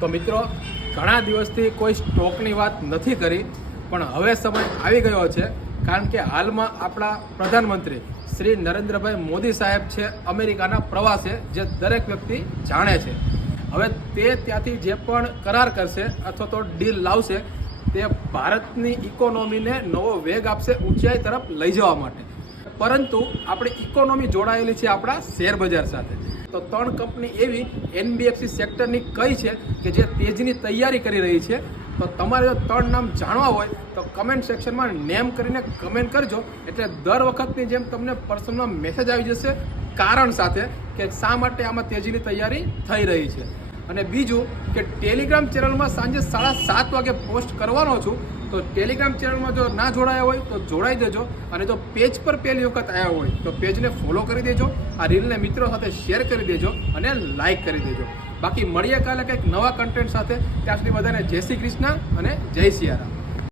તો મિત્રો, ઘણા દિવસથી કોઈ સ્ટોકની વાત નથી કરી, પણ હવે સમય આવી ગયો છે, કારણ કે હાલમાં આપણા પ્રધાનમંત્રી શ્રી નરેન્દ્રભાઈ મોદી સાહેબ છે અમેરિકાના પ્રવાસે, જે દરેક વ્યક્તિ જાણે છે. હવે તે ત્યાંથી જે પણ કરાર કરશે અથવા તો ડીલ લાવશે, તે ભારતની ઇકોનોમીને નવો વેગ આપશે ઊંચાઈ તરફ લઈ જવા માટે. પરંતુ આપણી ઇકોનોમી જોડાયેલી છે આપણા શેર બજાર સાથે. તો 3 કંપની એવી NBFC સેક્ટરની કઈ છે કે જે તેજની તૈયારી કરી રહી છે. તો તમારે જો 3 નામ જાણવા હોય તો કમેન્ટ સેક્શનમાં નેમ કરીને કમેન્ટ કરજો, એટલે દર વખતની જેમ તમને પર્સનલમાં મેસેજ આવી જશે કારણ સાથે કે શા માટે આમાં તેજીની તૈયારી થઈ રહી છે. અને બીજું કે ટેલિગ્રામ ચેનલમાં સાંજે 7:30 વાગે પોસ્ટ કરવાનો છું, તો ટેલિગ્રામ ચેનલમાં જો ના જોડાયા હોય તો જોડાઈ દેજો, અને જો પેજ પર પહેલી વખત આવ્યા હોય તો પેજને ફોલો કરી દેજો, આ રીલને મિત્રો સાથે શેર કરી દેજો અને લાઈક કરી દેજો. બાકી મળીએ કાલે કંઈક નવા કન્ટેન્ટ સાથે. ત્યાં સુધી બધાને જય શ્રી કૃષ્ણ અને જય સિયારામ.